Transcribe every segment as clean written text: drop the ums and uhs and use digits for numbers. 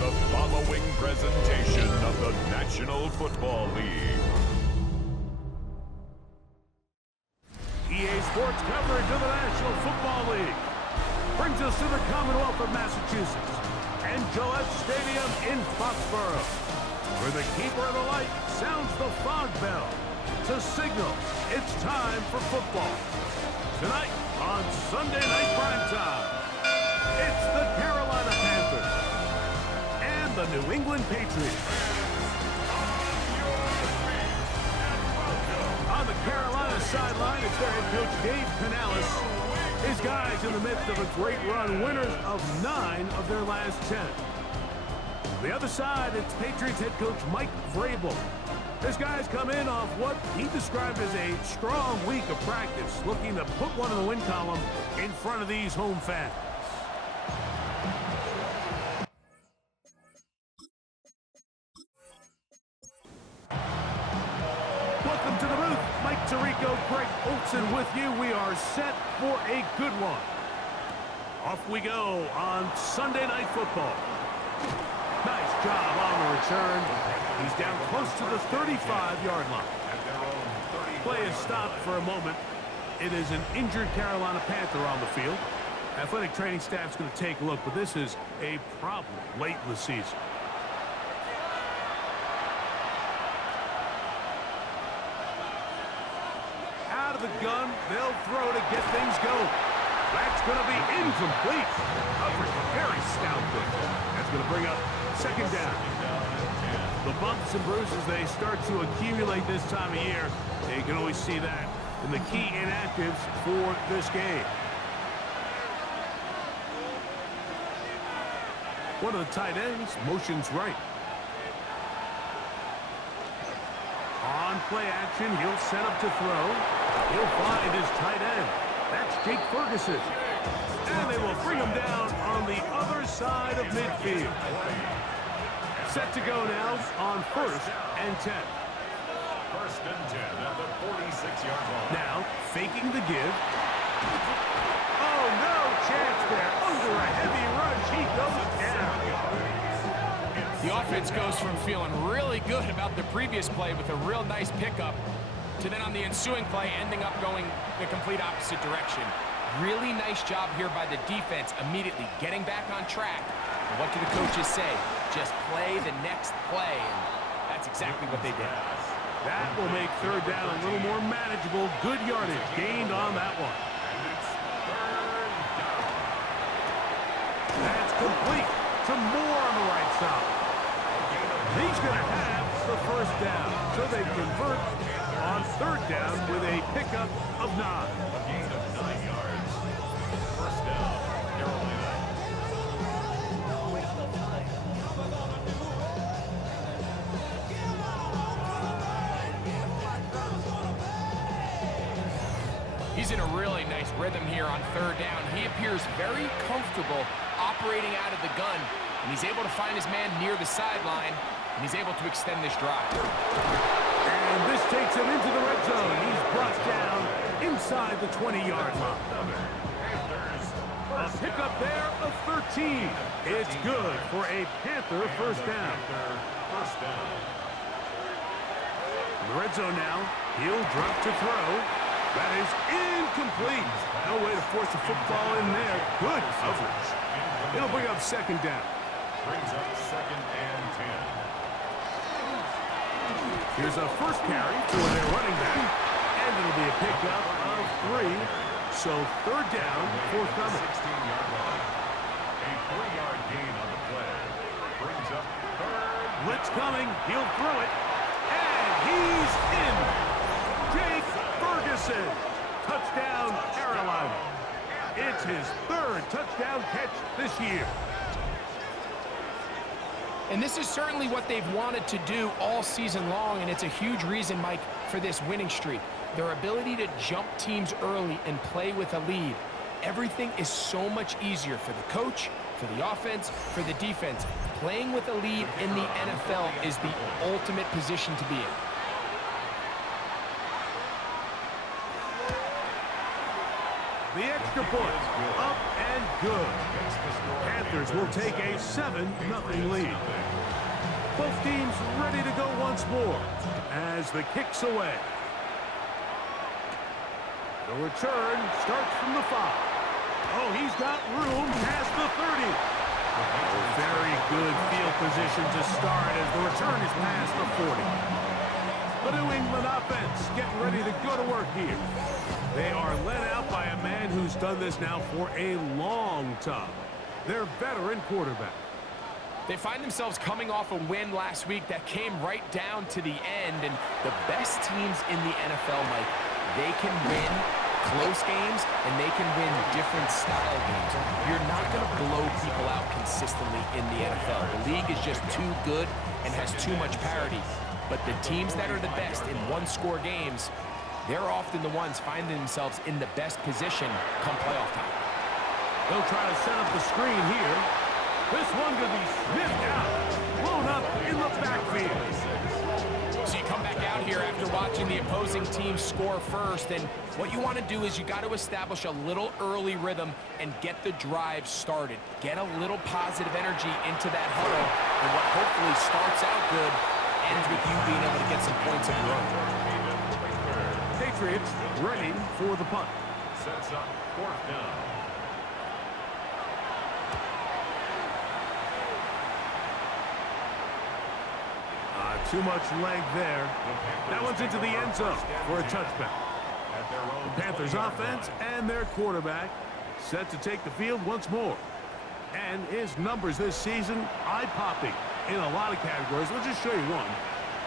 the following presentation of the National Football League. EA Sports coverage of the National Football League brings us to the Commonwealth of Massachusetts and Gillette Stadium in Foxborough, where the keeper of the light sounds the fog bell to signal it's time for football. Tonight on Sunday Night Primetime, it's the Carolina Panthers and the New England Patriots. On the Carolina sideline, it's their head coach Dave Canales. His guys in the midst of a great run, winners of 9 of their last 10. On the other side, it's Patriots head coach Mike Vrabel. His guys come in off what he described as a strong week of practice, looking to put one in the win column in front of these home fans. Welcome to the booth. Mike Tirico, Greg Olson with you. We are set for a good one. Off we go on Sunday Night Football. Nice job on the return. He's down close to the 35-yard line. Play is stopped for a moment. It is an injured Carolina Panther on the field. Athletic training staff's going to take a look, but this is a problem late in the season. Out of the gun, they'll throw to get things going. That's going to be incomplete. Coverage very stout there. That's going to bring up second down. The bumps and bruises, they start to accumulate this time of year. You can always see that in the key inactives for this game. One of the tight ends motions right. On play action, he'll set up to throw. He'll find his tight end. That's Jake Ferguson. And they will bring him down on the other side of midfield. Set to go now on 1st and 10. 1st and 10 at the 46-yard line. Now, faking the give. Oh, no chance there. Under a heavy rush, he goes down. The offense goes from feeling really good about the previous play with a real nice pickup to then on the ensuing play ending up going the complete opposite direction. Really nice job here by the defense immediately getting back on track. And what do the coaches say? Just play the next play, and that's exactly what they did. That will make 3rd down a little more manageable. Good yardage gained on that one. That's complete to Moore on the right side. He's going to have the 1st down, so they convert on 3rd down with a pickup of 9. A gain of 9 yards. 1st down, Carolina. He's in a really nice rhythm here on 3rd down. He appears very comfortable operating out of the gun, and he's able to find his man near the sideline, and he's able to extend this drive. And this takes him into the red zone. He's brought down inside the 20-yard line. A pickup there of 13. It's good for a Panther 1st down. In the red zone now. He'll drop to throw. That is incomplete. No way to force the football in there. Good coverage. It'll bring up 2nd down. Brings up 2nd and 10. Here's a 1st carry for their running back. And it'll be a pickup of 3. So 3rd down, forthcoming. 16-yard line. A 3-yard gain on the play. Brings up 3rd. Blitz coming. He'll throw it. And he's in. Jake Ferguson. Touchdown, Carolina. It's his 3rd touchdown catch this year. And this is certainly what they've wanted to do all season long, and it's a huge reason, Mike, for this winning streak. Their ability to jump teams early and play with a lead. Everything is so much easier for the coach, for the offense, for the defense. Playing with a lead in the NFL is the ultimate position to be in. The extra point, up and good. Panthers will take a 7-0 lead. Both teams ready to go once more as the kick's away. The return starts from the 5. Oh, he's got room past the 30. Oh, very good field position to start as the return is past the 40. The New England offense getting ready to go to work here. They are led out by a man who's done this now for a long time. Their veteran quarterback. They find themselves coming off a win last week that came right down to the end, and the best teams in the NFL, Mike, they can win close games and they can win different style games. You're not going to blow people out consistently in the NFL. The league is just too good and has too much parity. But the teams that are the best in one-score games, they're often the ones finding themselves in the best position come playoff time. They'll try to set up the screen here. This one could be sniffed out, blown up in the backfield. So you come back out here after watching the opposing team score first, and what you want to do is you got to establish a little early rhythm and get the drive started. Get a little positive energy into that huddle, and what hopefully starts out good ends with you being able to get some points of your own. Patriots ready for the punt. Sets up 4th down. Too much leg there. That one's into the end zone for a touchback. The Panthers offense and their quarterback set to take the field once more. And his numbers this season, eye-popping in a lot of categories. Let's just show you one.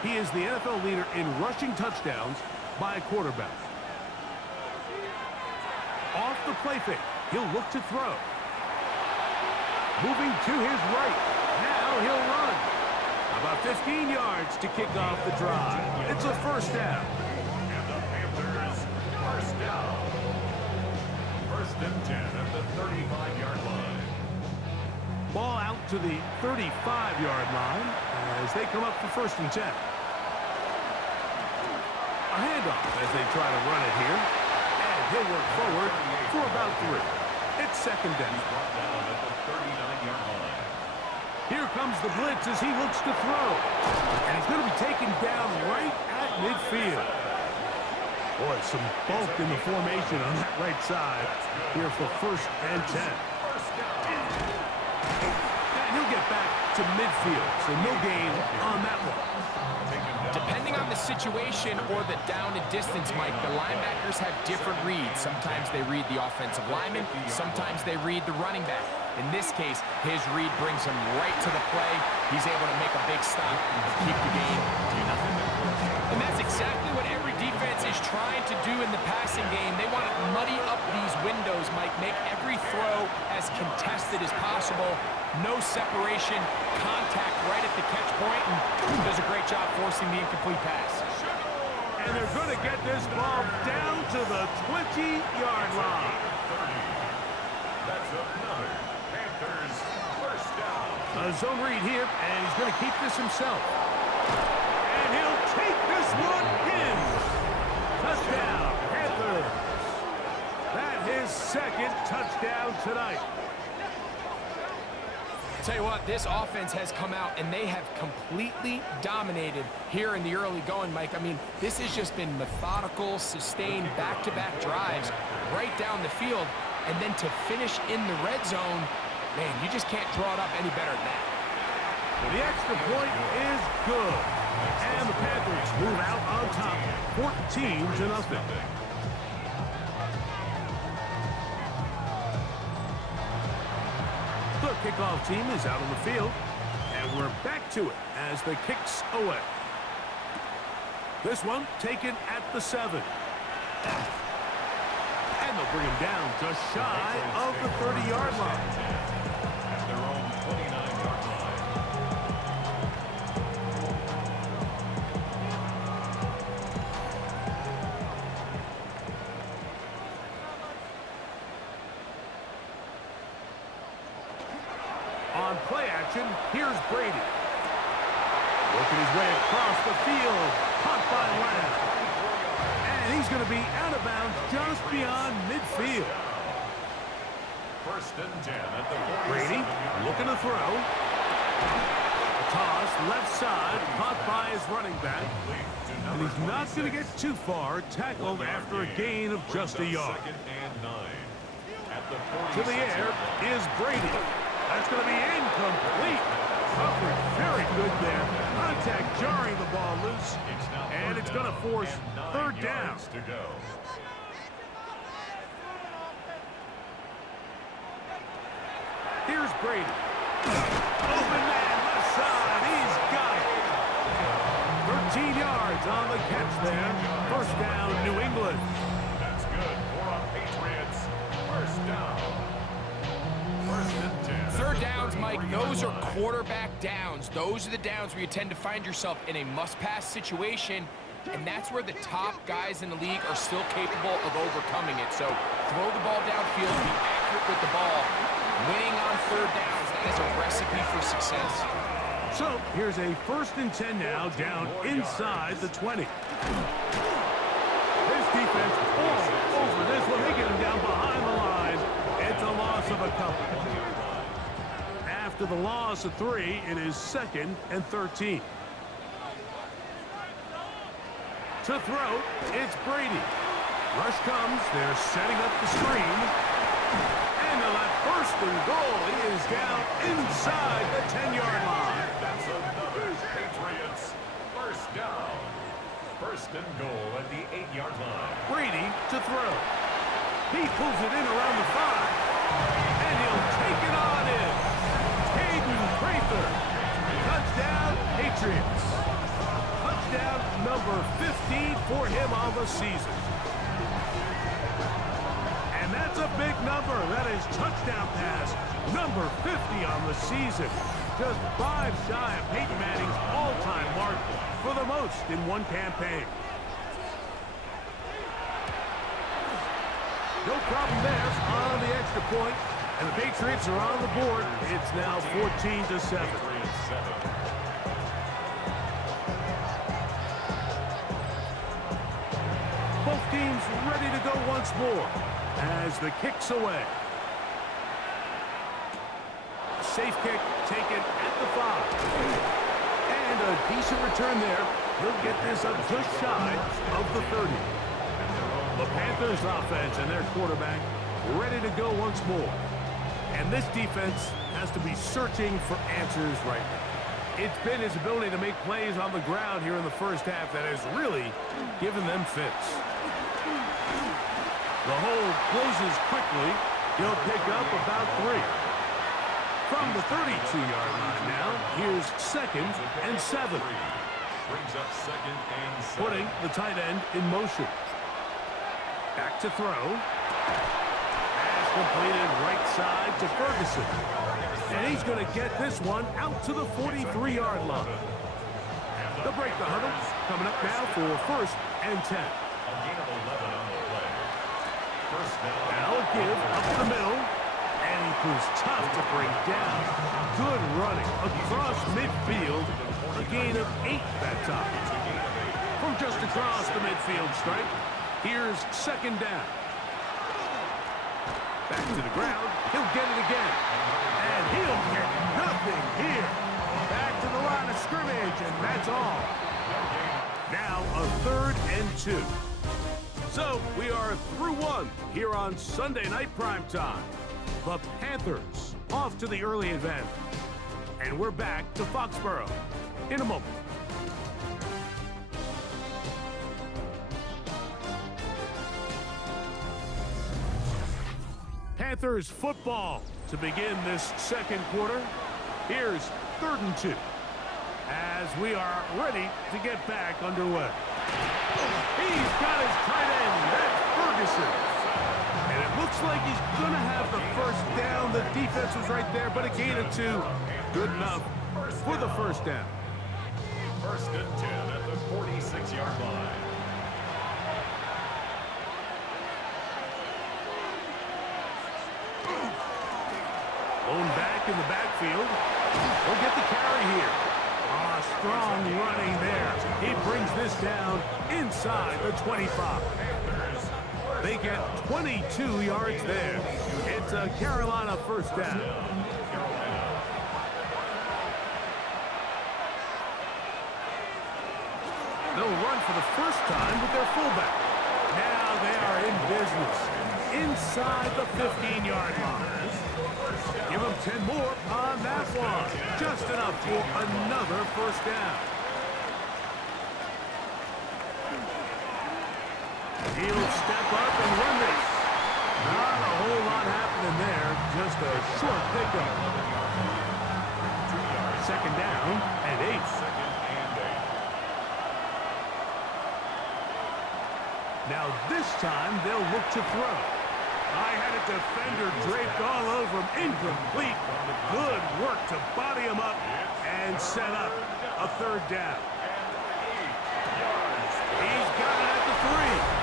He is the NFL leader in rushing touchdowns by a quarterback. Off the play fake, he'll look to throw. Moving to his right. Now he'll run. About 15 yards to kick off the drive. It's a first down. And the Panthers, first down. 1st and 10 at the 35-yard line. Ball out to the 35-yard line as they come up for 1st and 10. A handoff as they try to run it here. And he'll work forward for about 3. It's 2nd down. Brought down at the 39-yard line. Here comes the blitz as he looks to throw. And he's going to be taken down right at midfield. Boy, some bulk in the formation on that right side here for 1st and 10. And he'll get back to midfield, so no gain on that one. Depending on the situation or the down and distance, Mike, the linebackers have different reads. Sometimes they read the offensive lineman, sometimes they read the running back. In this case, his read brings him right to the play. He's able to make a big stop and keep the game to nothing. And that's exactly what every defense is trying to do in the passing game. They want to muddy up these windows, Mike, make every throw as contested as possible. No separation, contact right at the catch point, and does a great job forcing the incomplete pass. And they're going to get this ball down to the 20-yard line. That's another Panthers first down. A zone read here, and he's going to keep this himself. And he'll take this one in. Touchdown, Panthers. That is 2nd touchdown tonight. Tell you what, this offense has come out and they have completely dominated here in the early going, Mike. I mean, this has just been methodical, sustained, back-to-back drives right down the field. And then to finish in the red zone, man, you just can't draw it up any better than that. The extra point is good. And the Panthers move out on top, 14-0. The kickoff team is out on the field, and we're back to it as the kick's away. This one taken at the 7. And they'll bring him down just shy of the 30-yard line. At their own 29-yard line. On play action, here's Brady. Working his way across the field, caught by Lamb. And he's going to be out of bounds just beyond midfield. First and 10 at the 47. Brady looking to throw. A toss, left side, caught by his running back. And he's not going to get too far, tackled after a gain of just a yard. Second and 9. At the To the air is Brady. That's going to be incomplete. Coverage very good there. Contact jarring the ball loose. And it's going to force third down. To go. Here's Brady. Open man, left side. He's got it. 13 yards on the catch there. First down, New England. That's good for our Patriots. First down. First and 10. Third downs, Mike, those are quarterback downs. Those are the downs where you tend to find yourself in a must-pass situation, and that's where the top guys in the league are still capable of overcoming it. So throw the ball downfield, be accurate with the ball. Winning on third downs, that is a recipe for success. So here's a first and 10 now, down inside the 20. This defense all over this one. They get him down behind the line. It's a loss of a couple. After the loss of 3, it is second and 13. To throw, it's Brady. Rush comes. They're setting up the screen. And the left first and goal is down inside the 10-yard line. That's another Patriots first down. First and goal at the 8-yard line. Brady to throw. He pulls it in around the 5. And he'll take it on in. Caden Prather. Touchdown, Patriots. Touchdown number 15 for him on the season. And that's a big number. That is touchdown pass number 50 on the season. Just 5 shy of Peyton Manning's all-time mark for the most in one campaign. No problem there on the extra point, and the Patriots are on the board. It's now 14-7. Patriots 7. Both teams ready to go once more as the kick's away. Safe kick taken at the 5. And a decent return there. He'll get this up just shy of the 30. The Panthers offense and their quarterback ready to go once more. And this defense has to be searching for answers right now. It's been his ability to make plays on the ground here in the first half that has really given them fits. The hold closes quickly. He'll pick up about 3. From the 32-yard line now, here's second and 7. Brings up second and 7. Putting the tight end in motion. Back to throw. Pass completed right side to Ferguson. And he's going to get this one out to the 43-yard line. They'll break the huddle. Coming up now for first and 10. A gain of 11 on the play. First down. Now give up the middle. And he proves tough to bring down. Good running across midfield. A gain of 8 that time. From just across the midfield stripe, here's second down. Back to the ground. He'll get it again. And he'll get nothing here. Back to the line of scrimmage, and that's all. Now a third and 2. So we are through one here on Sunday Night Primetime. The Panthers off to the early advantage. And we're back to Foxborough in a moment. Panthers football to begin this second quarter. Here's third and 2 as we are ready to get back underway. He's got his tight end. That's Ferguson. And it looks like he's going to have the first down. The defense was right there, but a gain of 2. Good enough for the first down. First and 10 at the 46-yard line. Blown back in the backfield. He'll get the carry here. Strong running there. He brings this down inside the 25. They get 22 yards there. It's a Carolina first down. They'll run for the first time with their fullback. Now they are in business inside the 15-yard line. Give them 10 more on that one. Just enough for another first down. He'll step up and run this. Not a whole lot happening there. Just a short pickup. Second down and 8. Now this time they'll look to throw. I had a defender draped all over him. Incomplete. Good work to body him up and set up a third down. He's got it at the 3.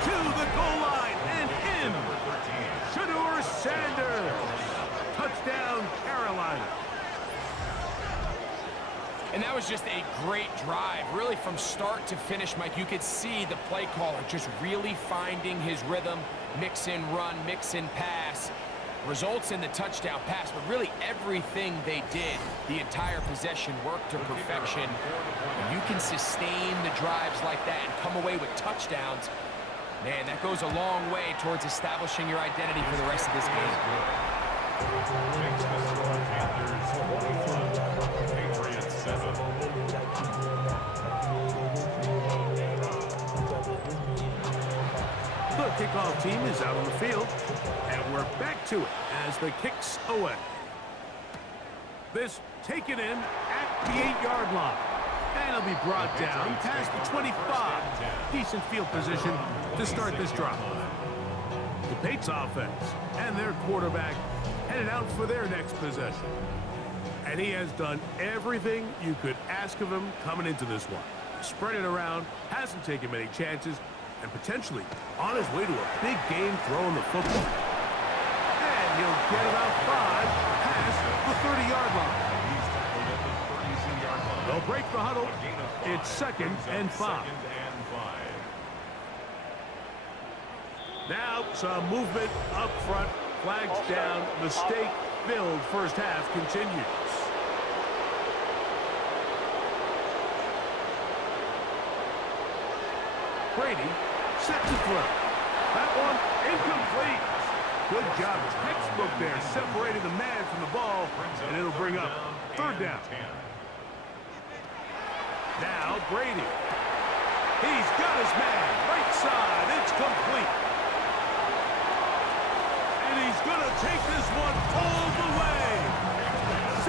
To the goal line and in. Shedeur Sanders. Touchdown, Carolina. And that was just a great drive. Really from start to finish, Mike, you could see the play caller just really finding his rhythm. Mix in run, mix in pass. Results in the touchdown pass, but really everything they did, the entire possession worked to perfection. When you can sustain the drives like that and come away with touchdowns, man, that goes a long way towards establishing your identity for the rest of this game. Patriots 7. The kickoff team is out on the field, and we're back to it as the kick's away. This taken in at the 8-yard line. And it'll be brought down past the 25. Decent field position to start this drive. The Patriots offense and their quarterback headed out for their next possession. And he has done everything you could ask of him coming into this one. Spread it around, hasn't taken many chances, and potentially on his way to a big game throwing the football. And he'll get about 5 past the 30-yard line. They'll break the huddle. It's second and 5. Now some movement up front. Flags down. Mistake-filled first half continues. Brady set to throw. That one incomplete. Good job, textbook there, separating the man from the ball, and it'll bring up third down. Now Brady. He's got his man. Right side. It's complete. And he's going to take this one all the way.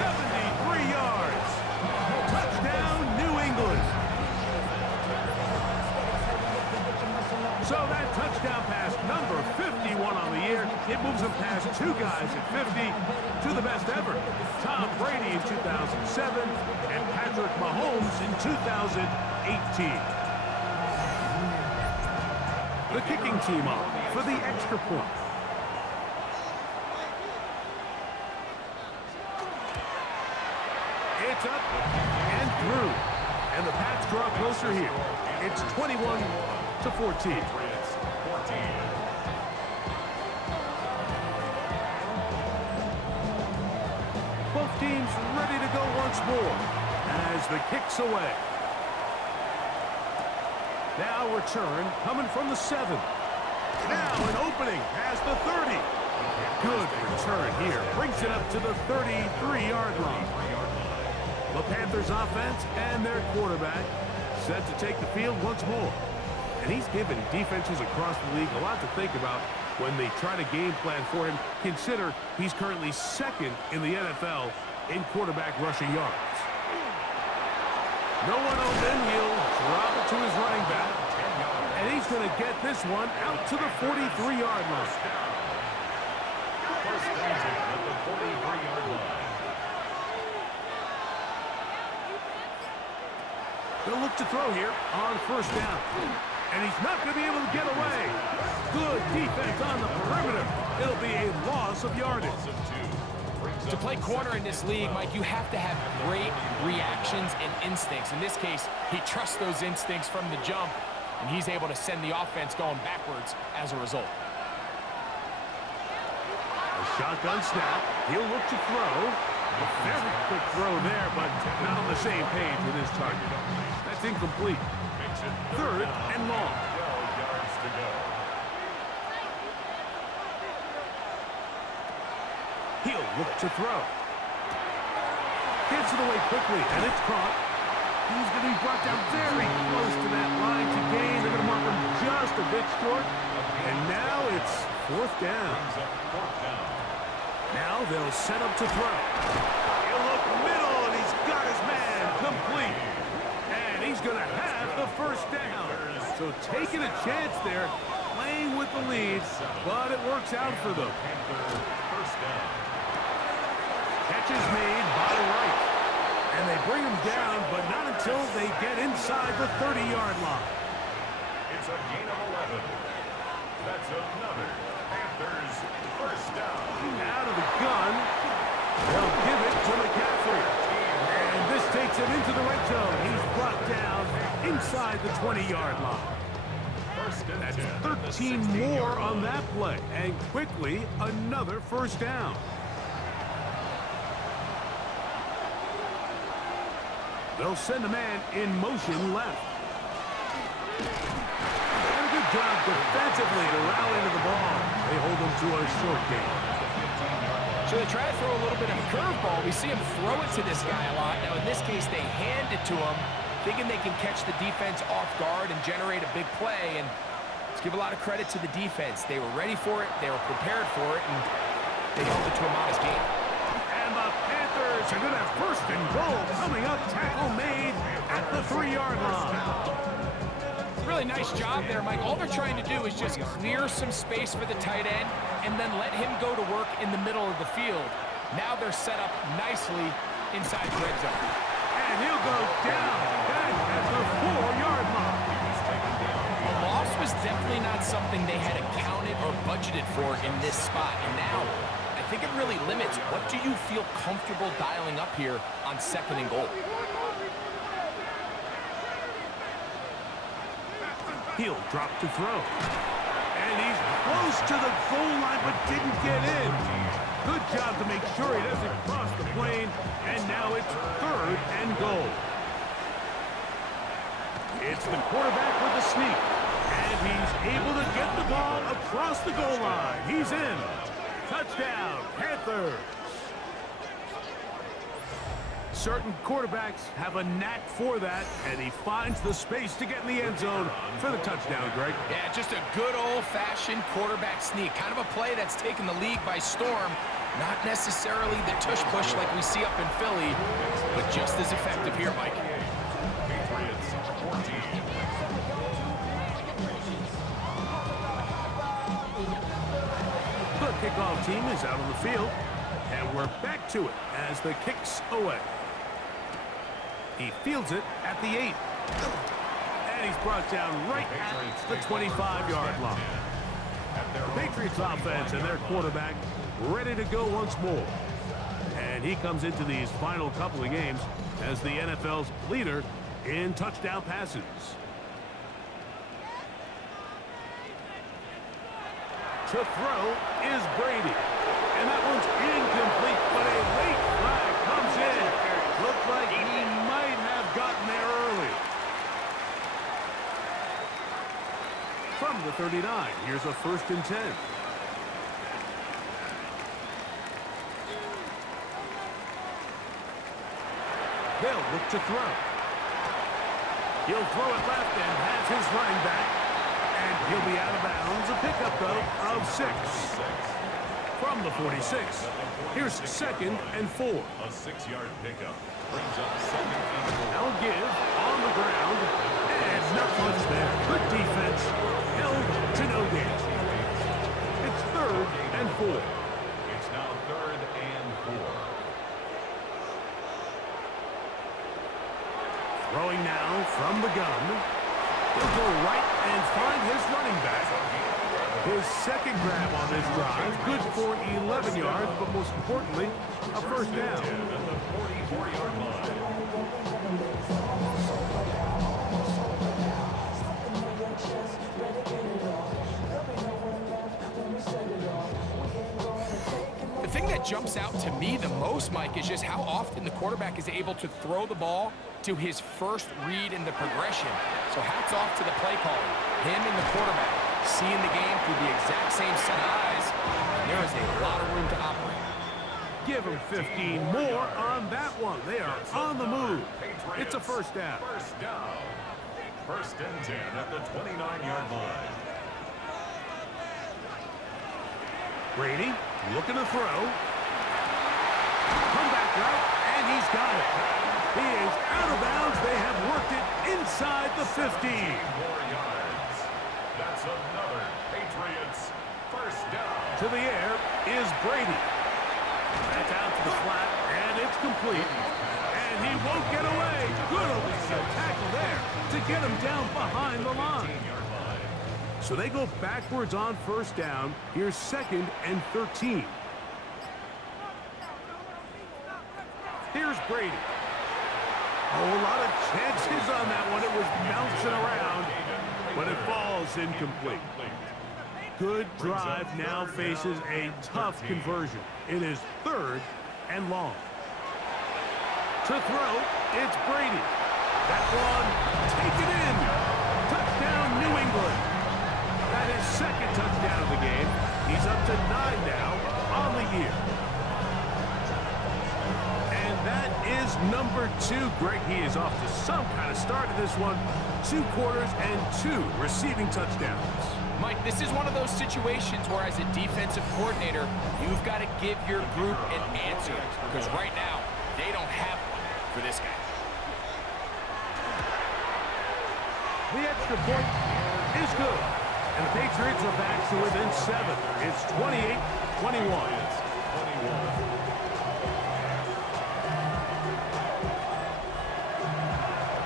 73 yards. Touchdown, New England. So that touchdown pass, number 51 on the year, it moves him past 2 guys at 50 to the best ever. Tom Brady in 2007 and Patrick Mahomes in 2018. The kicking team up for the extra point. It's up and through. And the Pats draw closer here. It's 21-14. Both teams ready to go once more as the kick's away. Now return coming from the 7. Now an opening past the 30. Good return here. Brings it up to the 33-yard line. The Panthers offense and their quarterback set to take the field once more. And he's given defenses across the league a lot to think about when they try to game plan for him. Consider he's currently 2nd in the NFL in quarterback rushing yards. No one open. He'll drop it to his running back. And he's going to get this one out to the 43-yard line. First down at the 43-yard line. They'll look to throw here on first down. And he's not going to be able to get away. Good defense on the perimeter. It'll be a loss of yardage. To play corner in this league, Mike, you have to have great reactions and instincts. In this case, he trusts those instincts from the jump, and he's able to send the offense going backwards as a result. A Shotgun snap. He'll look to throw. A very quick throw there, but not on the same page with his target. That's incomplete. Third and long. 12 yards to go. He'll look to throw. Gets it away quickly, and it's caught. He's going to be brought down very close to that line to gain. They're going to mark him just a bit short. And now it's fourth down. Now they'll set up to throw. He'll look middle, and he's got his man complete. And he's going to have the first down. So taking a chance there, playing with the lead, but it works out for them. First down. Catch is made by Wright. And they bring him down, but not until they get inside the 30-yard line. It's a gain of 11. That's another Panthers first down. Out of the gun. They'll give it to McCaffrey. And this takes him into the red zone. He's brought down inside the 20-yard line. First and That's 10. 13 more on that play. And quickly, another first down. They'll send a man in motion left. And a good job defensively to rally to the ball. They hold him to a short game. So they try to throw a little bit of a curveball. We see him throw it to this guy a lot. Now, in this case, they hand it to him, thinking they can catch the defense off guard and generate a big play. And let's give a lot of credit to the defense. They were ready for it, they were prepared for it, and they held it to a modest gain. And the Panthers are going to have first and goal coming up. Tackle made at the 3-yard line. Really nice job there, Mike. All they're trying to do is just clear some space for the tight end and then let him go to work in the middle of the field. Now they're set up nicely inside the red zone. And he'll go down back at the 4-yard line. A loss was definitely not something they had accounted or budgeted for in this spot. And now, I think it really limits what do you feel comfortable dialing up here on second and goal. He'll drop to throw. And he's close to the goal line but didn't get in. Good job to make sure he doesn't cross the plane. And now it's third and goal. It's the quarterback with the sneak. And he's able to get the ball across the goal line. He's in. Touchdown, Panthers. Certain quarterbacks have a knack for that, and he finds the space to get in the end zone for the touchdown, Greg. Yeah, just a good old-fashioned quarterback sneak. Kind of a play that's taken the league by storm. Not necessarily the tush-push like we see up in Philly, but just as effective here, Mike. Patriots 14. The kickoff team is out on the field, and we're back to it as the kick's away. He fields it at the 8. And he's brought down right at the 25-yard line. The Patriots offense and their quarterback ready to go once more. And he comes into these final couple of games as the NFL's leader in touchdown passes. To throw is Brady. And that one's incomplete, but a late flag comes in. Looked like he might have gotten there early. From the 39, here's a first and 10. They'll look to throw. He'll throw it left and has his running back. And he'll be out of bounds. A pickup, though, of 6. From the 46, here's second and 4. A 6-yard pickup brings up second and 4. Now give on the ground. And not much there. Good defense. Held to no gain. It's third and 4. It's now third and 4. Throwing now from the gun. He'll go right and find his running back. His second grab on this drive. Good for 11 yards, but most importantly, a first down. At the 44-yard line. thing that jumps out to me the most, Mike, is just how often the quarterback is able to throw the ball to his first read in the progression. So hats off to the play caller. Him and the quarterback seeing the game through the exact same set of eyes, and there is a lot of room to operate. Give them 15 more on that one. They are on the move. It's a first down. First down. First and 10 at the 29-yard line. Brady looking to throw. Comeback route, and he's got it. He is out of bounds. They have worked it inside the 15. More yards. That's another Patriots first down. To the air is Brady. That's out to the flat, and it's complete. And he won't get away. Good elusive tackle there to get him down behind the line. So they go backwards on first down. Here's 2nd and 13. Here's Brady. Oh, a lot of chances on that one. It was bouncing around, but it falls incomplete. Good drive now faces a tough conversion. It is 3rd and long. To throw, it's Brady. That one taken in. Touchdown, New England. That is 2nd touchdown of the game. He's up to 9 now on the year. And that is number 2. Greg, he is off to some kind of start in this one. 2 quarters and 2 receiving touchdowns. Mike, this is one of those situations where as a defensive coordinator, you've got to give your group an answer. Because right now, they don't have one for this guy. The extra point is good. And the Patriots are back to within 7. It's 28-21.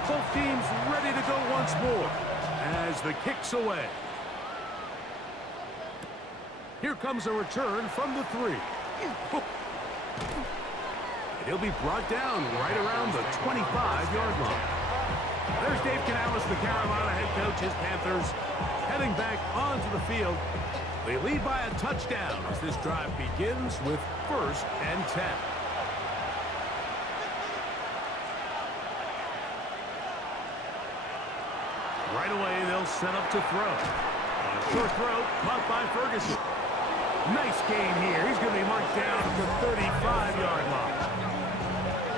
Both teams ready to go once more as the kick's away. Here comes a return from the 3. He'll be brought down right around the 25-yard line. There's Dave Canales, the Carolina head coach. His Panthers heading back onto the field. They lead by a touchdown as this drive begins with 1st and 10. Right away, they'll set up to throw. A short throw caught by Ferguson. Nice gain here. He's going to be marked down at the 35-yard line.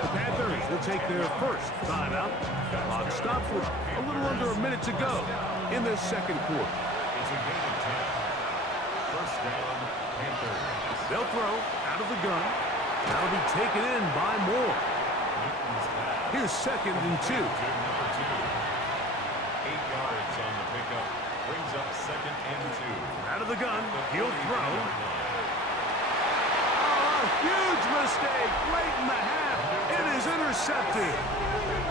The Panthers will take their first timeout. Clock stops with a little under a minute to go in this 2nd quarter. It's a gain of 10. First down, Panthers. They'll throw out of the gun. That'll be taken in by Moore. Here's 2nd and 2. Number 2. 8 yards on the pickup. Brings up 2nd and 2. Out of the gun, he'll throw. Oh, a huge mistake late in the half. It is intercepted.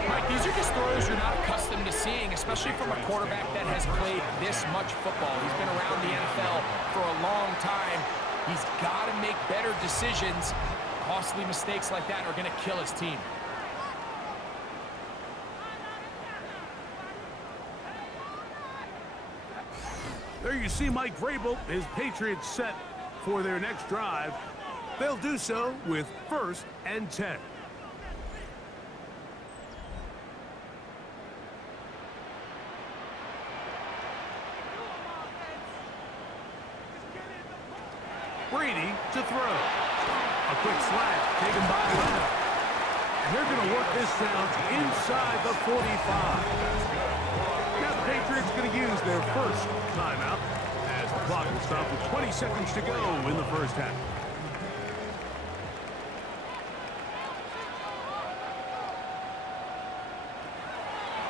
Mike, these are just throws you're not accustomed to seeing, especially from a quarterback that has played this much football. He's been around the NFL for a long time. He's got to make better decisions. Costly mistakes like that are going to kill his team. There you see Mike Vrabel, his Patriots set for their next drive. They'll do so with 1st and 10. Brady to throw. A quick slant taken by Leonard. And they're going to work this down inside the 45. Now the Patriots going to use their first timeout as the clock will stop with 20 seconds to go in the first half.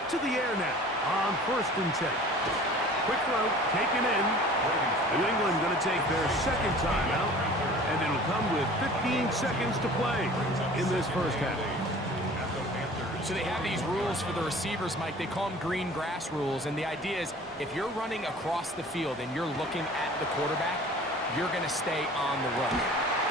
To the air now on 1st and 10. Quick throw taken in. New England going to take their 2nd timeout, and it'll come with 15 seconds to play in this first half. So they have these rules for the receivers, Mike. They call them green grass rules, and the idea is if you're running across the field and you're looking at the quarterback, you're going to stay on the run.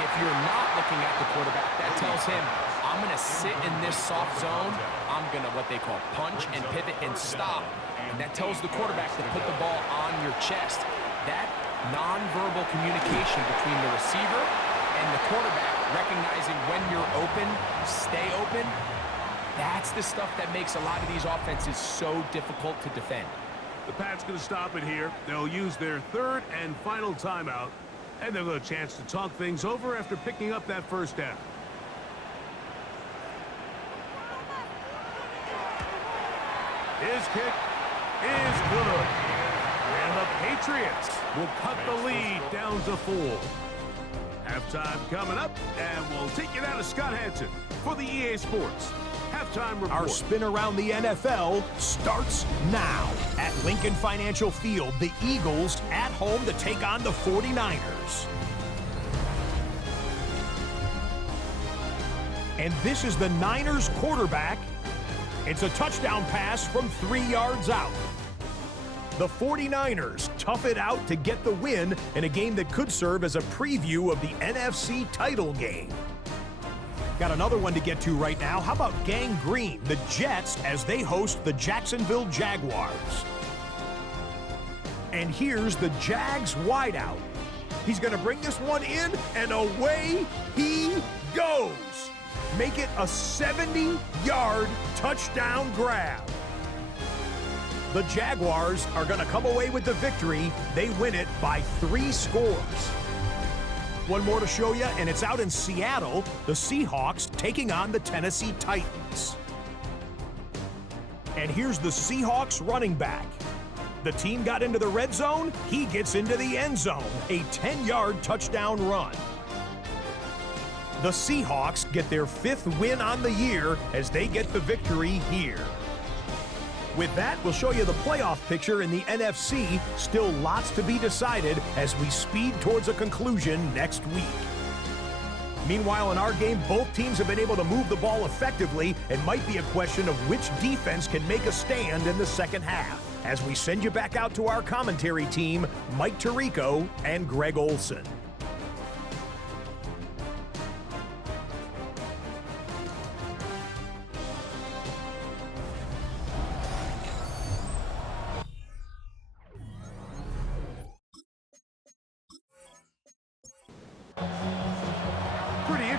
If you're not looking at the quarterback, that tells him, I'm going to sit in this soft zone. I'm going to what they call punch and pivot and stop. And that tells the quarterback to put the ball on your chest. That nonverbal communication between the receiver and the quarterback when you're open, stay open, that's the stuff that makes a lot of these offenses so difficult to defend. The Pats going to stop it here. They'll use their third and final timeout, and they'll get a chance to talk things over after picking up that first down. His kick is good. And the Patriots will cut the lead down to 4. Halftime coming up, and we'll take you down to Scott Hanson for the EA Sports Halftime Report. Our spin around the NFL starts now. At Lincoln Financial Field, the Eagles at home to take on the 49ers. And this is the Niners quarterback. It's a touchdown pass from 3 yards out. The 49ers tough it out to get the win in a game that could serve as a preview of the NFC title game. Got another one to get to right now. How about Gang Green, the Jets, as they host the Jacksonville Jaguars? And here's the Jags wideout. He's going to bring this one in, and away he goes. Make it a 70-yard touchdown grab. The Jaguars are going to come away with the victory. They win it by 3 scores. One more to show you, and it's out in Seattle. The Seahawks taking on the Tennessee Titans. And here's the Seahawks running back. The team got into the red zone. He gets into the end zone. A 10-yard touchdown run. The Seahawks get their 5th win on the year as they get the victory here. With that, we'll show you the playoff picture in the NFC. Still lots to be decided as we speed towards a conclusion next week. Meanwhile, in our game, both teams have been able to move the ball effectively. It might be a question of which defense can make a stand in the second half. As we send you back out to our commentary team, Mike Tirico and Greg Olson.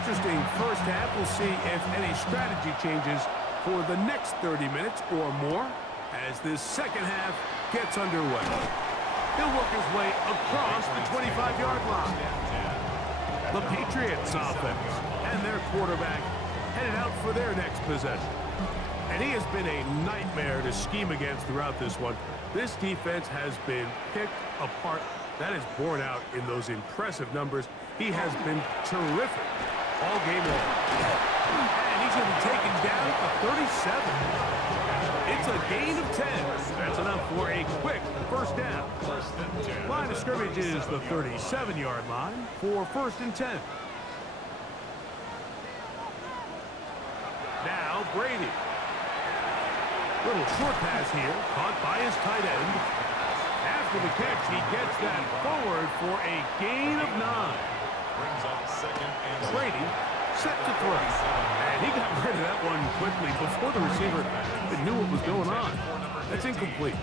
Interesting first half. We'll see if any strategy changes for the next 30 minutes or more as this second half gets underway. He'll work his way across the 25-yard line. The Patriots offense and their quarterback headed out for their next possession. And he has been a nightmare to scheme against throughout this one. This defense has been picked apart. That is borne out in those impressive numbers. He has been terrific all game long. And he's going to be taken down to 37. It's a gain of 10. That's enough for a quick first down. Line of scrimmage is the 37-yard line for 1st and 10. Now Brady. Little short pass here, caught by his tight end. After the catch, he gets that forward for a gain of 9. Brings up 2nd and Brady set to throw. And he got rid of that one quickly before the receiver even knew what was going on. That's incomplete.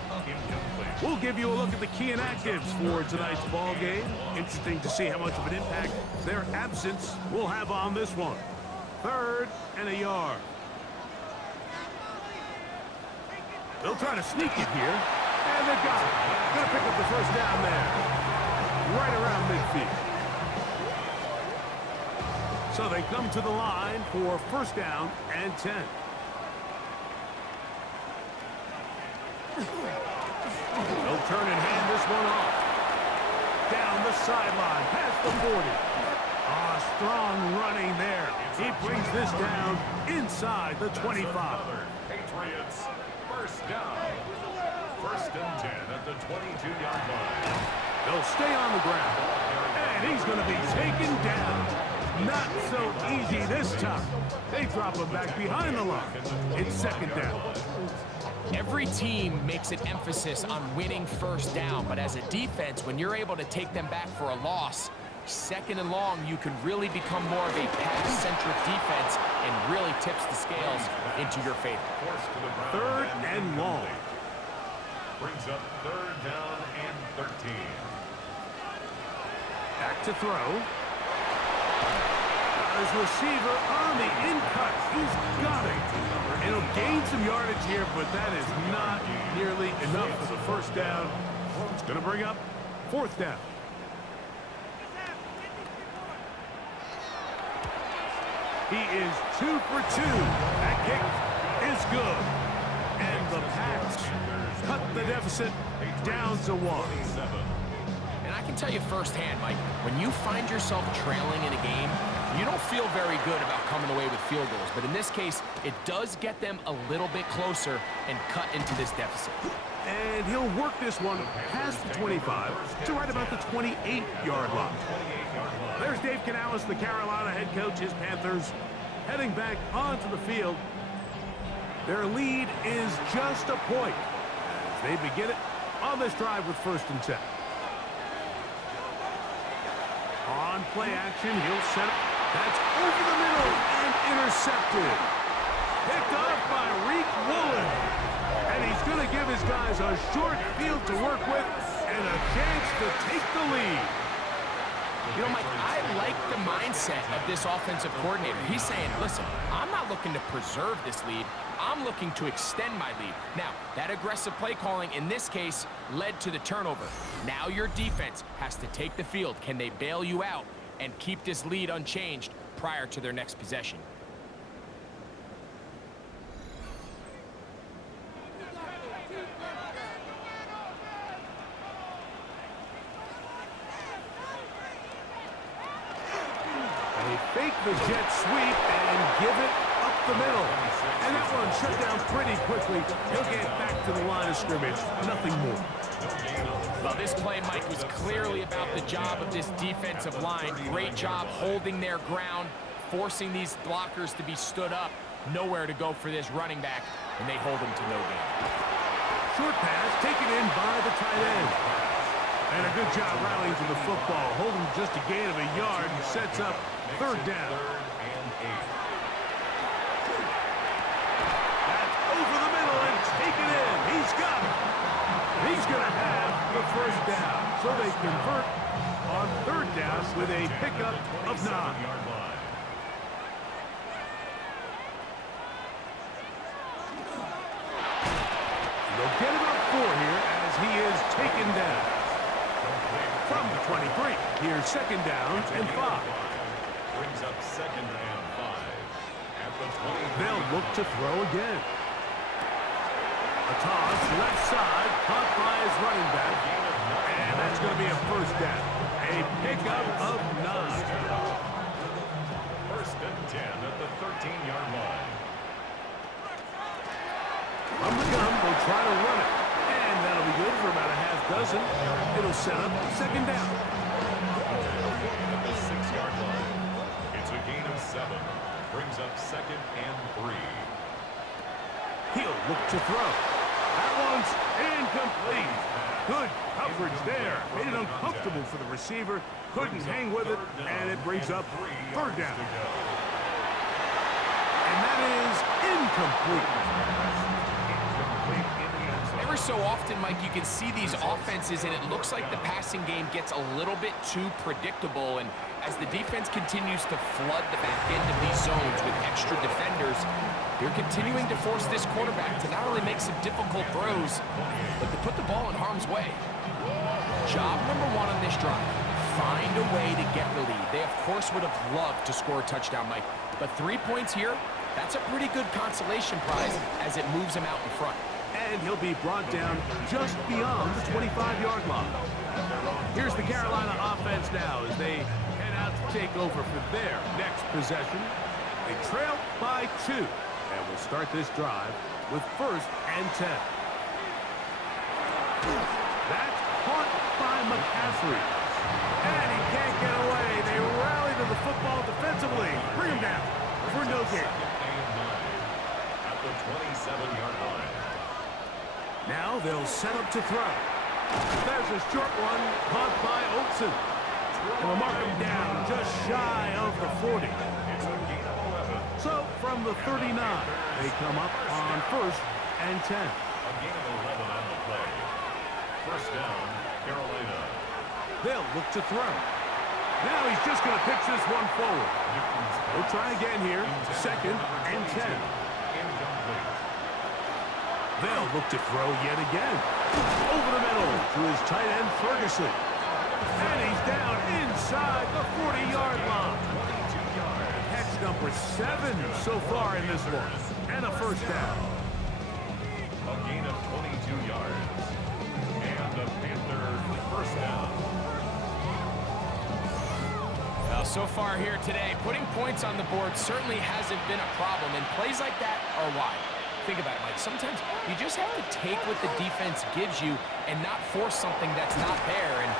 We'll give you a look at the key inactives for tonight's ball game. Interesting to see how much of an impact their absence will have on this one. 3rd and a yard. They'll try to sneak it here. And they've got it. Gonna pick up the first down there. Right around midfield. So they come to the line for 1st down and 10. They'll turn and hand this one off. Down the sideline, past the 40. Strong running there. He brings this down inside the 25. Patriots, 1st down. 1st and 10 at the 22-yard line. They'll stay on the ground. And he's going to be taken down. Not so easy this time. They drop him back behind the line. It's 2nd down. Every team makes an emphasis on winning 1st down, but as a defense, when you're able to take them back for a loss, 2nd and long, you can really become more of a pass-centric defense and really tips the scales into your favor. 3rd and long. Brings up 3rd down and 13. Back to throw. Carolina's receiver on the in-cut. He's got it. And he'll gain some yardage here, but that is not nearly enough for the first down. It's going to bring up fourth down. He is 2 for 2. That kick is good. And the Pats cut the deficit down to 1. And I can tell you firsthand, Mike, when you find yourself trailing in a game, you don't feel very good about coming away with field goals. But in this case, it does get them a little bit closer and cut into this deficit. And he'll work this one past the 25 to right about the 28-yard line. There's Dave Canales, the Carolina head coach. His Panthers heading back onto the field. Their lead is just a point as they begin it on this drive with 1st and 10. On play action, he'll set it. That's over the middle and intercepted. Picked off by Reek Woolen. And he's going to give his guys a short field to work with and a chance to take the lead. You know, Mike, I like the mindset of this offensive coordinator. He's saying, listen, I'm not looking to preserve this lead. I'm looking to extend my lead. Now, that aggressive play calling in this case led to the turnover. Now your defense has to take the field. Can they bail you out and keep this lead unchanged prior to their next possession? Fake the jet sweep and give it up the middle. And that one shut down pretty quickly. He'll get back to the line of scrimmage. Nothing more. Well, this play, Mike, was clearly about the job of this defensive line. Great job holding their ground, forcing these blockers to be stood up. Nowhere to go for this running back, and they hold him to no gain. Short pass taken in by the tight end. And a good job rallying to the football, holding just a gain of a yard and sets up 3rd down. That's over the middle and taken in. He's got it. He's going to have the 1st down. So they convert on 3rd down with a pickup of 9. They'll get about 4 here as he is taken down. From the 23, here's 2nd down and 5. Brings up 2nd and 5 at the 20. They'll look to throw again. A toss left side, caught by his running back, and that's going to be a 1st down. A pickup of 9. 1st and 10 at the 13-yard line. From the gun, they'll try to run it. And that'll be good for about a half dozen. It'll set up 2nd down. At the 6-yard line. It's a gain of 7. Brings up 2nd and 3. He'll look to throw. That one's incomplete. Good coverage there. Made it uncomfortable for the receiver. Couldn't hang with it, and it brings up 3rd down. And that is incomplete. Every so often, Mike, you can see these offenses, and it looks like the passing game gets a little bit too predictable. And as the defense continues to flood the back end of these zones with extra defenders, they're continuing to force this quarterback to not only make some difficult throws, but to put the ball in harm's way. Job number 1 on this drive, find a way to get the lead. They, of course, would have loved to score a touchdown, Mike, but 3 points here, that's a pretty good consolation prize as it moves him out in front. And he'll be brought down just beyond the 25-yard line. Here's the Carolina offense now as they head out to take over for their next possession. They trail by 2, and will start this drive with 1st and 10. That's caught by McCaffrey. And he can't get away. They rally to the football defensively. Bring him down for no gain. At the 27-yard line. Now they'll set up to throw. There's a short one caught by Olsen. And they'll mark him down just shy of the 40. It's a gain of 11. So from the 39, they come up on 1st and 10. A gain of 11 on the play. 1st down, Carolina. They'll look to throw. Now he's just going to pitch this one forward. We'll try again here. 2nd and 10. They'll look to throw yet again. Over the middle to his tight end, Ferguson. And he's down inside the 40-yard line. Catch number 7 so far in this one. And a first down. A gain of 22 yards. And the Panthers first down. Well, so far here today, putting points on the board certainly hasn't been a problem, and plays like that are why. Think about it, Mike. Sometimes you just have to take what the defense gives you and not force something that's not there, and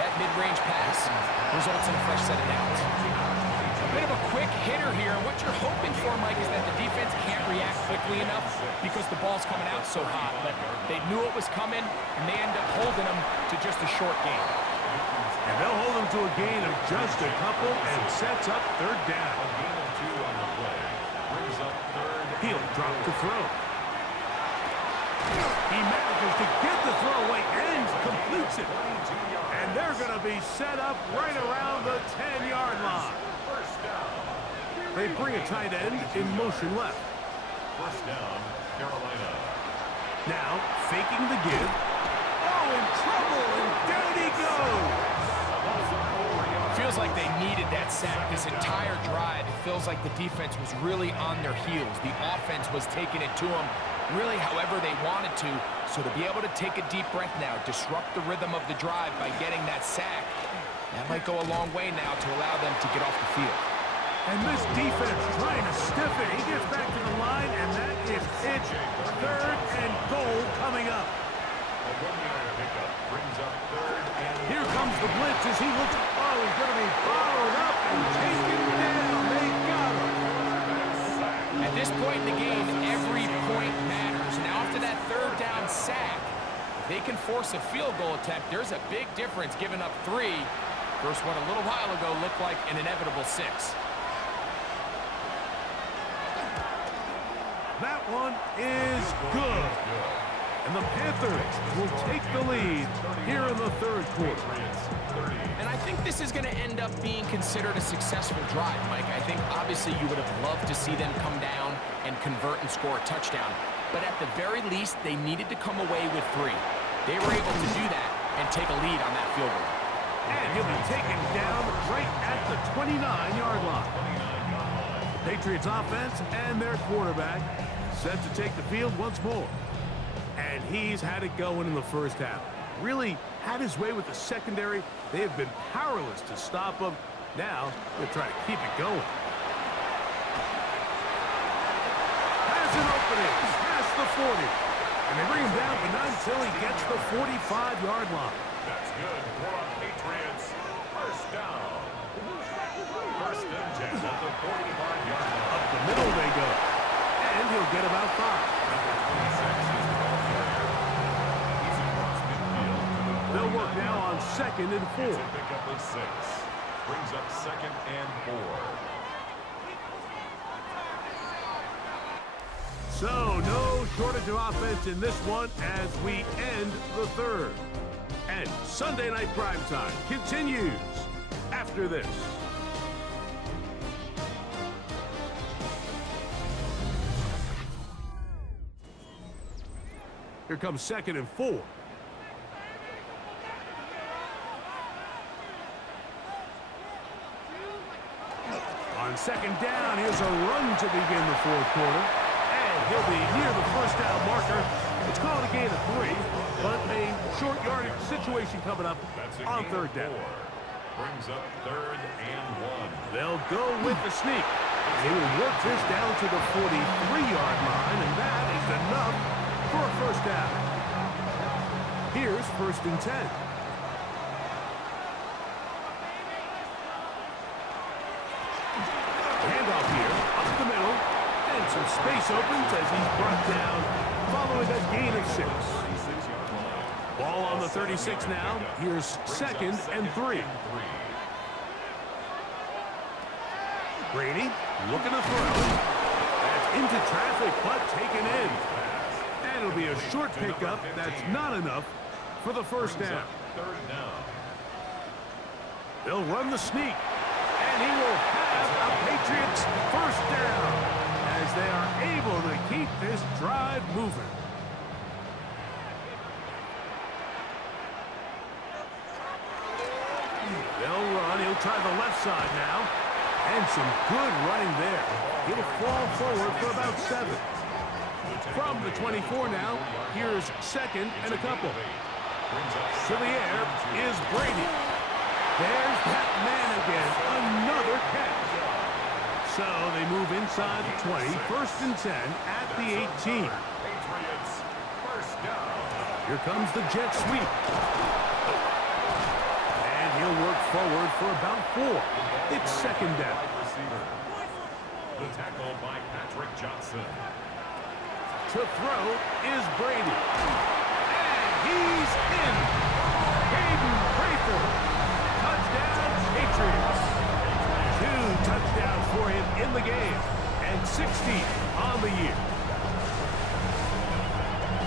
that mid-range pass results in a fresh set of downs. A bit of a quick hitter here. What you're hoping for, Mike, is that the defense can't react quickly enough because the ball's coming out so hot. But they knew it was coming, and they end up holding them to just a short gain. And they'll hold him to a gain of just a couple and sets up 3rd down. A gain of 2 on the play. Brings up 3rd. He'll drop to throw. He manages to get the throw away and completes it. And they're going to be set up right around the 10-yard line. First down. They bring a tight end in motion left. First down, Carolina. Now, faking the give. Oh, in trouble, and down he goes. Feels like they needed that sack this entire drive. It feels like the defense was really on their heels. The offense was taking it to them really however they wanted to. So to be able to take a deep breath now, disrupt the rhythm of the drive by getting that sack, that might go a long way now to allow them to get off the field. And this defense trying to stiff it. He gets back to the line, and that is it. 3rd and goal coming up. A 1-yard pickup brings up 3rd and Here comes the blitz as he looks. Oh, he's going to be followed up and taken down. They got him. At this point in the game, every point matters. Now after that 3rd down sack, if they can force a field goal attempt, there's a big difference giving up 3. First one a little while ago looked like an inevitable 6. That one is good. And the Panthers will take the lead here in the 3rd quarter. And I think this is going to end up being considered a successful drive, Mike. I think obviously you would have loved to see them come down and convert and score a touchdown. But at the very least, they needed to come away with 3. They were able to do that and take a lead on that field goal. And he'll be taken down right at the 29-yard line. The Patriots offense and their quarterback set to take the field once more. And he's had it going in the first half. Really had his way with the secondary. They have been powerless to stop him. Now, they'll try to keep it going. Has an opening past the 40. And they bring him down, but not until he gets the 45-yard line. That's good for our Patriots. First down. First and 10 at the 45-yard line. Up the middle they go. And he'll get about 5. Number 26 is the ball carrier. He's across midfield to the 49. They'll work now on 2nd and 4. It's a pickup of 6. Brings up 2nd and 4. So, no shortage of offense in this one as we end the 3rd. And Sunday Night Primetime continues after this. Here comes 2nd and 4. On 2nd down, here's a run to begin the 4th quarter. He'll be near the first down marker. It's called a gain of 3, but a short yardage situation coming up on 3rd down. Brings up 3rd and 1. They'll go with the sneak. They will work this down to the 43-yard line, and that is enough for a first down. Here's 1st and 10. Handoff here, up the middle. And some space opens as he's brought down following a gain of 6. Ball on the 36 now. Here's 2nd and 3. Brady looking to throw. That's into traffic, but taken in. And it'll be a short pickup. That's not enough for the first down. 3rd down. They'll run the sneak, and he will have a Patriots first down as they are able to keep this drive moving. They'll run. He'll try the left side now. And some good running there. He'll fall forward for about 7. From the 24 now, here's second and a couple. To the air is Brady. There's that man again. Another catch. So they move inside the 20. First and 10 at the 18. Patriots first down. Here comes the jet sweep. And he'll work forward for about 4. It's second down. The tackle by Patrick Johnson. To throw is Brady. And he's in. Hayden Crayford. Touchdown, Patriots. 2 touchdowns for him in the game. And 16 on the year.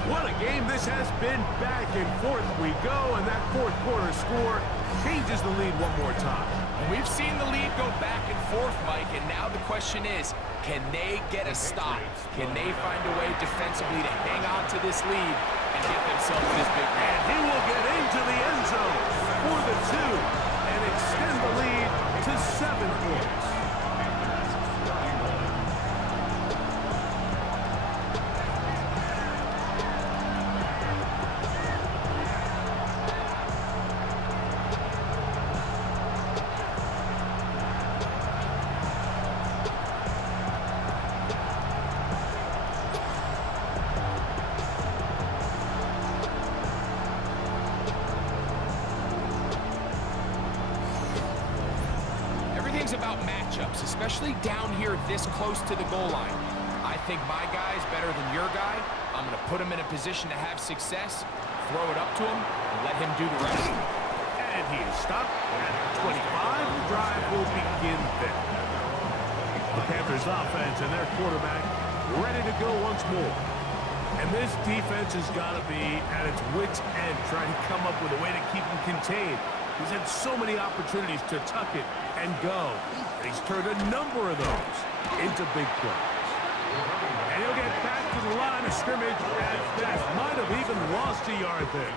What a game this has been. Back and forth we go. And that fourth quarter score changes the lead one more time. And we've seen the lead go back and forth, Mike, and now the question is, can they get a stop? Can they find a way defensively to hang on to this lead and get themselves this big win? And he will get into the end zone for the 2 and extend the lead to 7 points. Everything's about matchups, especially down here this close to the goal line. I think my guy's better than your guy. I'm going to put him in a position to have success, throw it up to him, and let him do the rest. And he is stopped at 25. The drive will begin there. The Panthers offense and their quarterback ready to go once more. And this defense has got to be at its wits' end, trying to come up with a way to keep him contained. He's had so many opportunities to tuck it and go. He's turned a number of those into big plays. And he'll get back to the line of scrimmage at that. Might have even lost a yard there.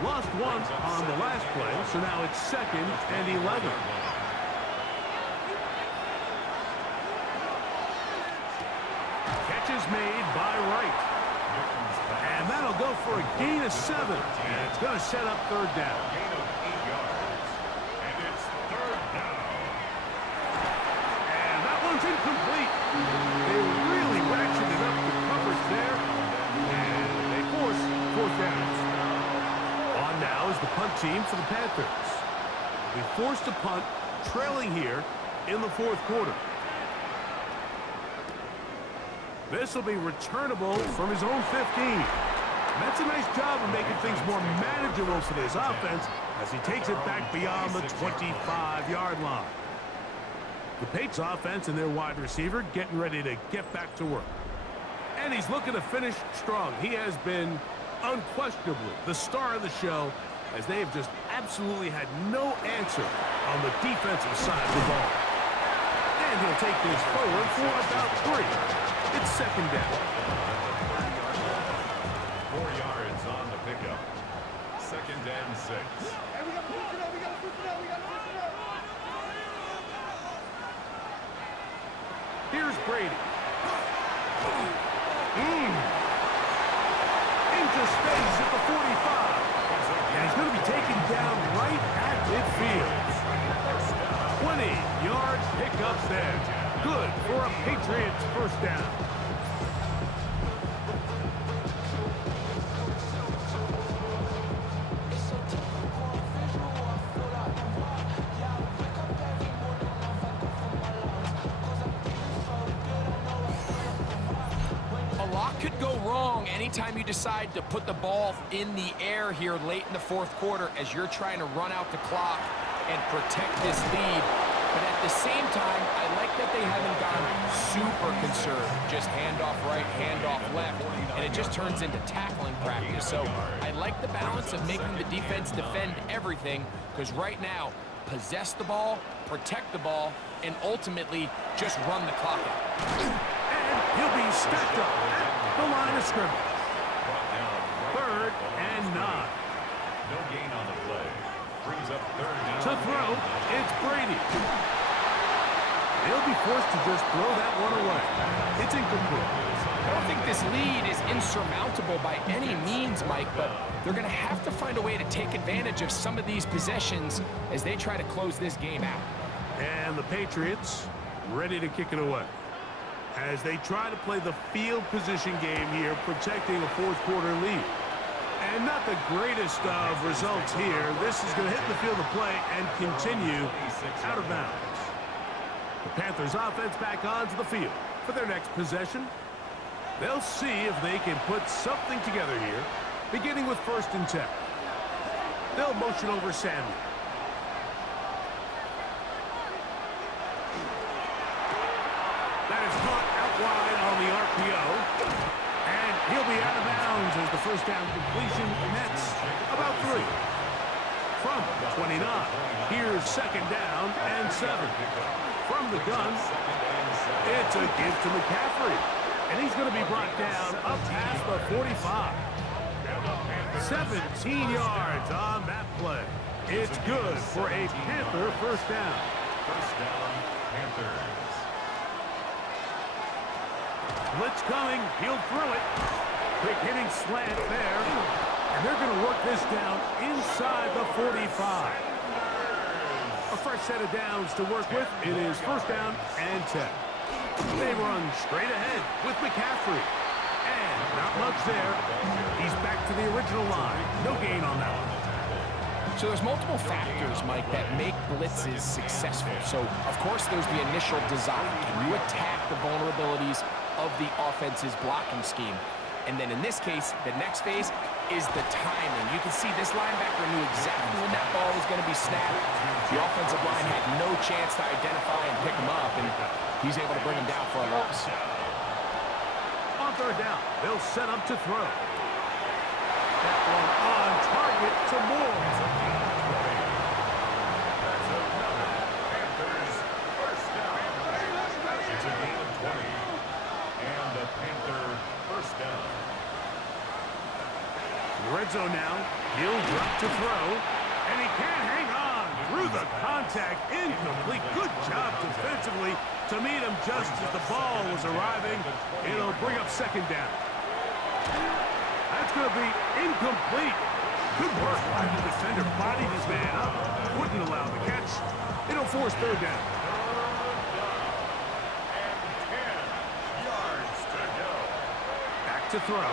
Lost 1 on the last play, so now it's second and 11. Catch is made by Wright. And that'll go for a gain of 7. And it's going to set up third down. Gain of 8 yards. And it's third down. And that one's incomplete. They really ratcheted up the coverage there. And they force fourth down. On now is the punt team for the Panthers. They forced a punt, trailing here in the fourth quarter. This will be returnable from his own 15. That's a nice job of making things more manageable for this offense as he takes it back beyond the 25-yard line. The Patriots offense and their wide receiver getting ready to get back to work. And he's looking to finish strong. He has been unquestionably the star of the show as they have just absolutely had no answer on the defensive side of the ball. And he'll take this forward for about 3. It's second down. 4 yards on the pickup. Second and 6. Here's Brady. Into space at the 45. And he's going to be taken down right at midfield. 20-yard pickup there. Good for a Patriots first down. A lot could go wrong anytime you decide to put the ball in the air here late in the fourth quarter as you're trying to run out the clock and protect this lead. But at the same time, I like that they haven't gone super conserved, just handoff right, handoff left, and it just turns into tackling practice. So I like the balance of making the defense defend everything, because right now, possess the ball, protect the ball, and ultimately just run the clock out. And he'll be stacked up at the line of scrimmage. Third and 9. No gain on the play. Brings up third down. To throw, it's Brady. They'll be forced to just throw that one away. It's incomplete. I don't think this lead is insurmountable by any means, Mike, but they're going to have to find a way to take advantage of some of these possessions as they try to close this game out. And the Patriots ready to kick it away as they try to play the field position game here, protecting a fourth quarter lead. And not the greatest of results here. This is going to hit the field of play and continue out of bounds. The Panthers offense back onto the field for their next possession. They'll see if they can put something together here, beginning with 1st and 10. They'll motion over Samuel. That is caught out wide on the RPO. And he'll be out of bounds as the first down completion nets about 3. From the 29, here's 2nd down and 7. From the gun, it's a give to McCaffrey. And he's going to be brought down up past the 45. 17 yards on that play. It's good for a Panther first down. First down, Panthers. Blitz coming. He'll throw it. Quick hitting slant there. And they're going to work this down inside the 45. A fresh set of downs to work with. It is 1st down and 10. They run straight ahead with McCaffrey. And not much there. He's back to the original line. No gain on that one. So there's multiple factors, Mike, that make blitzes successful. So, of course, there's the initial design. Can you attack the vulnerabilities of the offense's blocking scheme? And then in this case, the next phase is the timing. You can see this linebacker knew exactly when that ball was going to be snapped. The offensive line had no chance to identify and pick him up, and he's able to bring him down for a loss. On 3rd down, they'll set up to throw. That one on target to Moore. That's another Panthers first down. It's a gain of 20. And the Panther first down. Red zone now. He'll drop to throw. And he can't hang on through the contact. Incomplete. Good job defensively to meet him just as the ball was arriving. It'll bring up 2nd down. That's going to be incomplete. Good work by the defender. Bodied his man up. Wouldn't allow the catch. It'll force 3rd down. And 10 yards to go. Back to throw.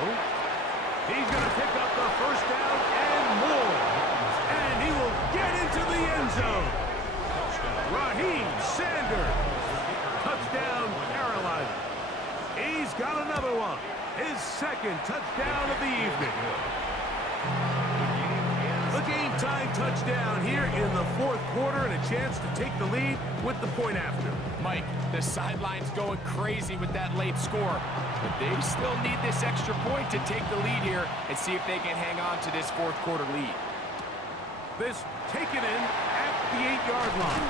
He's going to pick up the 1st down and more. And he will get into the end zone. Raheem Sanders. Touchdown, Carolina. He's got another one. His 2nd touchdown of the evening. The game-time touchdown here in the 4th quarter and a chance to take the lead with the point after. Mike, the sideline's going crazy with that late score, but they still need this extra point to take the lead here and see if they can hang on to this 4th quarter lead. This taken in at the 8-yard line.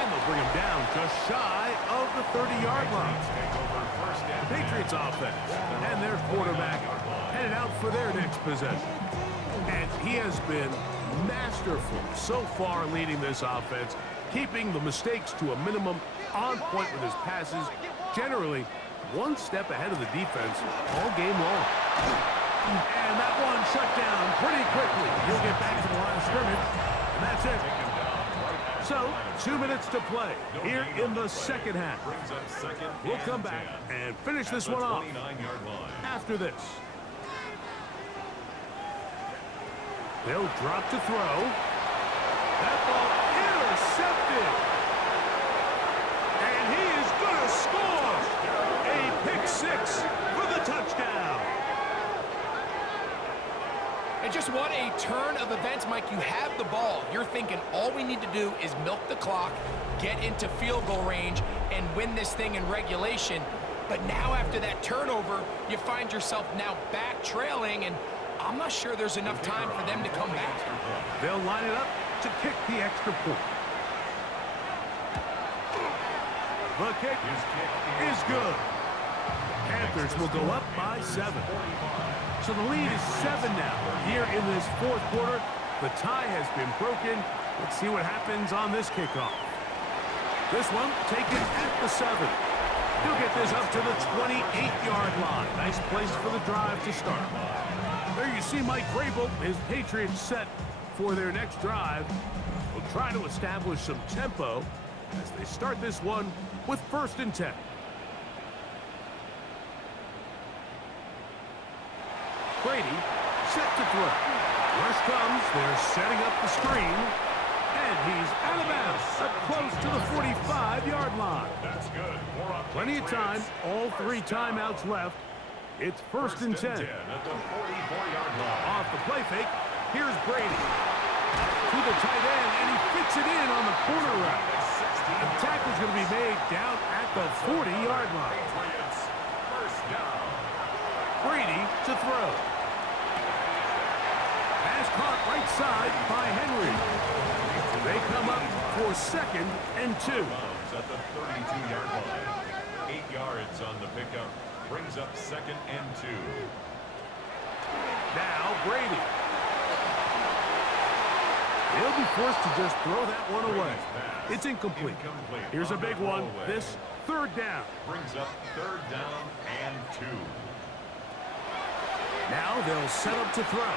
And they'll bring him down just shy of the 30-yard line. The Patriots offense and their quarterback headed out for their next possession. And he has been masterful so far leading this offense, keeping the mistakes to a minimum, on point with his passes, generally one step ahead of the defense all game long. And that one shut down pretty quickly. He'll get back to the line of scrimmage, and that's it. So, 2 minutes to play here in the 2nd half. We'll come back and finish this one off after this. They'll drop to throw. That ball intercepted. And he is going to score. A pick 6 for the touchdown. And just what a turn of events, Mike. You have the ball. You're thinking all we need to do is milk the clock, get into field goal range, and win this thing in regulation. But now after that turnover, you find yourself now back trailing, and I'm not sure there's enough time for them to come back. They'll line it up to kick the extra point. The kick is good. Panthers will go up by 7. So the lead is 7 now. Here in this fourth quarter, the tie has been broken. Let's see what happens on this kickoff. This one taken at the 7. He'll get this up to the 28-yard line. Nice place for the drive to start. There you see Mike Vrabel, his Patriots set for their next drive. Will try to establish some tempo as they start this one with 1st and 10. Brady set to throw. Rush comes. They're setting up the screen. And he's out of bounds, up close to the 45-yard line. That's good. Plenty of time. All 3 timeouts left. It's 1st and 10. At the 44-yard line. Off the play fake, here's Brady. To the tight end, and he fits it in on the corner route. The tackle's going to be made down at the 40-yard line. Patriots, first down. Brady to throw. Pass caught right side by Henry. They come up for 2nd and 2. At the 32-yard line. 8 yards on the pickup. Brings up 2nd and 2. Now Brady. He'll be forced to just throw that one away. It's incomplete. Here's a big one. This 3rd down. Brings up 3rd down and 2. Now they'll set up to throw.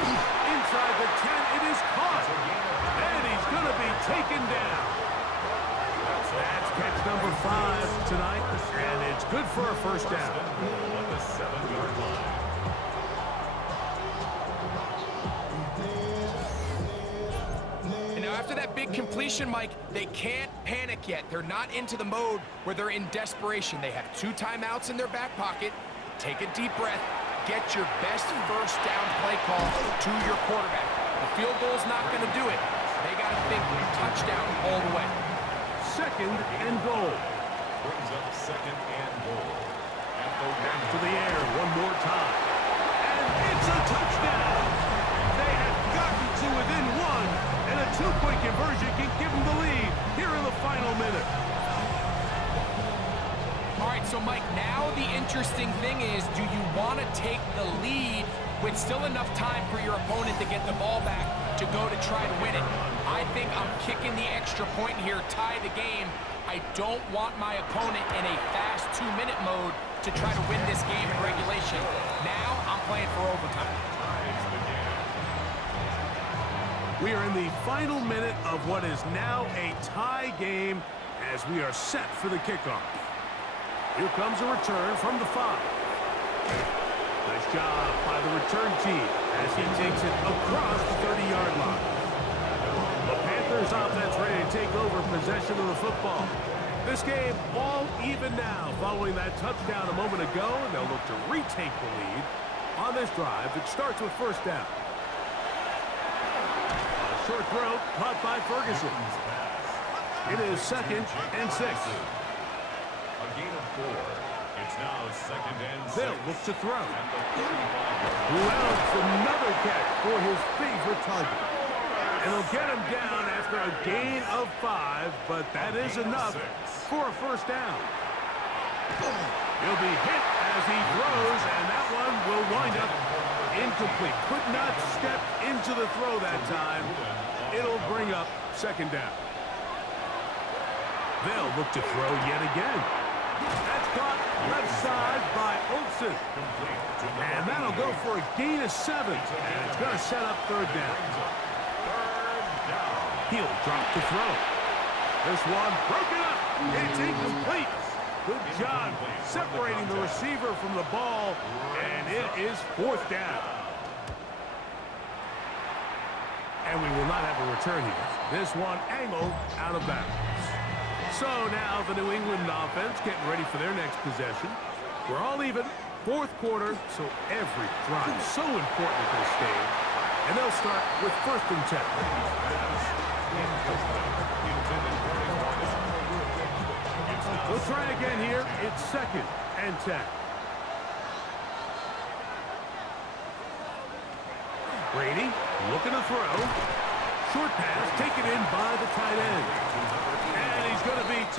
Inside the 10, it is caught. And he's going to be taken down. That's catch number 5 tonight, and it's good for a 1st down. On the 7-yard line. And now after that big completion, Mike, they can't panic yet. They're not into the mode where they're in desperation. They have 2 timeouts in their back pocket. Take a deep breath. Get your best 1st down play call to your quarterback. The field goal's not going to do it. They got to think touchdown all the way. 2nd and goal. Brings up 2nd and goal. At the Back to the air one more time. And it's a touchdown. They have gotten to within 1, and a 2-point conversion can give them the lead here in the final minute. All right, so Mike, now the interesting thing is, do you want to take the lead with still enough time for your opponent to get the ball back to go to try to win it? I think I'm kicking the extra point here, tie the game. I don't want my opponent in a fast 2-minute mode to try to win this game in regulation. Now I'm playing for overtime. We are in the final minute of what is now a tie game as we are set for the kickoff. Here comes a return from the 5. Nice job by the return team as he takes it across the 30-yard line. The Panthers offense ready to take over possession of the football. This game all even now following that touchdown a moment ago, and they'll look to retake the lead on this drive that starts with 1st down. A short throw caught by Ferguson. It is 2nd and 6. A gain of 4. It's now 2nd and 6. They'll look to throw. At the 35-yard line. Wells, another catch for his favorite target. And he'll get him down after a gain of 5, but that is enough for a 1st down. He'll be hit as he throws, and that one will wind up incomplete. Could not step into the throw that time. It'll bring up 2nd down. They'll look to throw yet again. That's caught left side by Olsen. And that'll go for a gain of 7. And it's going to set up 3rd down. He'll drop to throw. This one broken up. It's incomplete. Good job separating the receiver from the ball. And it is 4th down. And we will not have a return here. This one angled out of bounds. So now the New England offense getting ready for their next possession. We're all even. Fourth quarter, so every drive so important at this stage. And they'll start with 1st and 10. We'll try again here. It's 2nd and 10. Brady looking to throw. Short pass taken in by the tight end. And he's going to be taken.